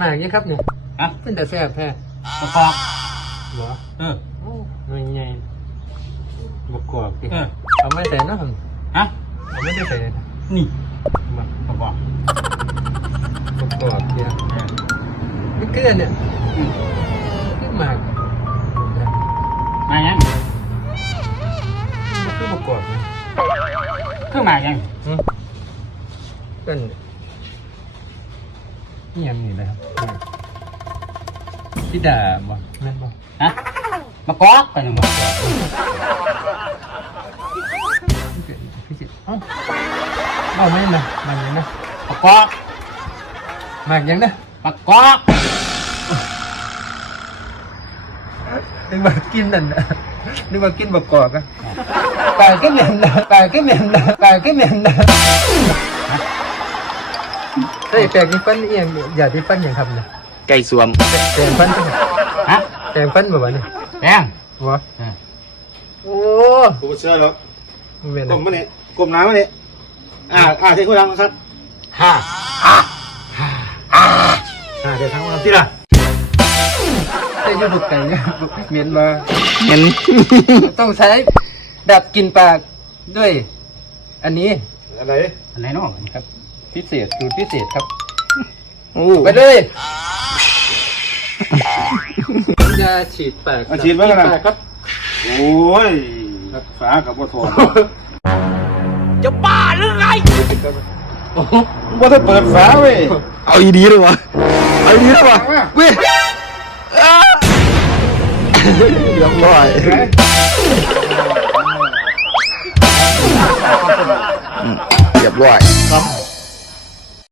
มากยังครับเนี่ยฮะเป็นแต่แซ่บแท้ประกอบเหรอเออโอ้ไม่ไงบกกรอบดิเออเอาไม่ใส่เนาะผมฮะเอาไม่ได้ใส่เลยนะนี่มาประกอบบกกรอบเดียวเออไม่เกลือเนี่ยอืมขึ้นมากมายังมันคือบกกรอบนะคือมายังอืมเป็น นี่ยังนี่เลยครับที่ด่าบ่แม่นบ่ฮะประกอบกันยังบ่พี่จิเอ้าเอาไหมนะมันยังนะประกอบมากยังนะประกอบนึกว่ากินนั่นนะนึกว่ากินบกกอกอะปลาก็เหม็นนะปลาก็เหม็นนะปลาก็เหม็นนะ เฮ้ยแปลกที่ฟันเอียงอย่าที่ฟันอย่างทำนะไก่สวมแปลงฟันจังฮะแปลงฟันแบบว่านี่แดงวะเออโอ้กูเชื่อหรอกมันเป็นกลมมาเนี่ยกลมน้ำมาเนี่ยอ่าอ่าใช้คุณรังนะครับห้าอ่าเดี๋ยวทั้งวันที่ละแต่อยูบุกไก่เนี่ยเหม็นมาเห็น ต้องใช้แบบกินปลาด้วย อันนี้อะไรอะไรเนาะครับ พิเศษสูตรพิเศษครับโอ้ไปเลยยาฉีดปากอาชีพว่ากันปากครับ โอ้ยฝากับบัวทองโอ้โหบัวถ้าเปิดฝาเว้ย เอาอีดีเลยวะเอาอีดีเลยวะเว้ยอ้าเรียบร้อยอืมเรียบร้อย